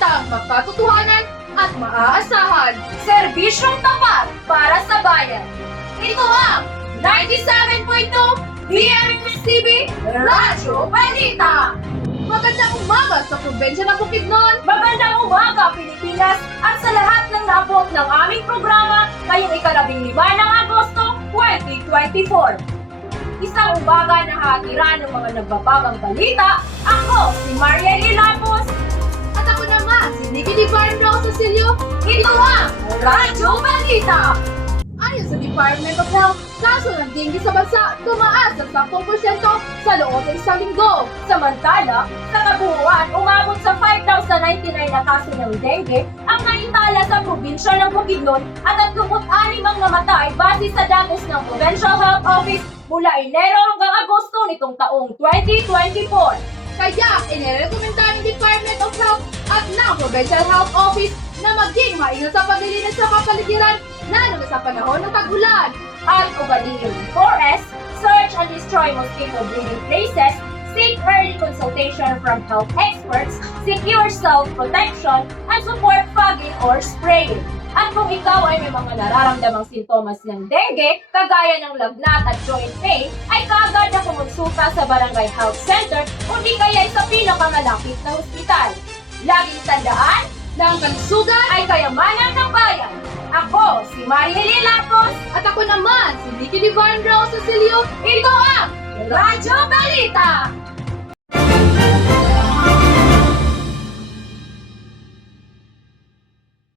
balitang makatotohanan at maaasahan. Serbisyong tapat para sa bayan. Ito ang 97.2 DMX TV Radyo Balita. Magandang umaga sa probinsya ng Bukidnon. Magandang umaga, Pilipinas, at sa lahat ng naabot ng aming programa ngayong ika-15 ng Agosto 2024. Isang umaga na hatiran ng mga nagbabagang balita. Ako, si Maria Lilapos. At ako naman, si Nikki Divine Rose Cecilio. Ito ang Radyo Balita. Ayon sa Department of Health, kaso ng dengue sa bansa tumaas ng 10% sa loob ng isang linggo. Samantala, sa kabuuan, umabot sa 5,099 na kaso ng dengue ang naitala sa probinsya ng Bukidnon at 36 ang namatay base sa datos ng Provincial Health Office mula Enero hanggang Agosto nitong taong 2024. Kaya inirekomenda ng Department of Health at ng Provincial Health Office na maging maingat sa paglilinis sa kapaligiran lalo na sa panahon ng tag-ulan. At ugaliin ng forest, search and destroy mosquito breeding places, seek early consultation from health experts, secure self-protection, and support fogging or spraying. At kung ikaw ay may mga nararamdamang sintomas ng dengue, kagaya ng lagnat at joint pain, ay kaagad na kumonsulta sa Barangay Health Center o di kaya sa pinakamalapit na ospital. Laging tandaan, Ng kalusugan ay kayamanan ng bayan. Ako, si Maria Lilapos. at ako naman, si Nikki Divine Rose Cecilio. Ito ang Radyo Balita!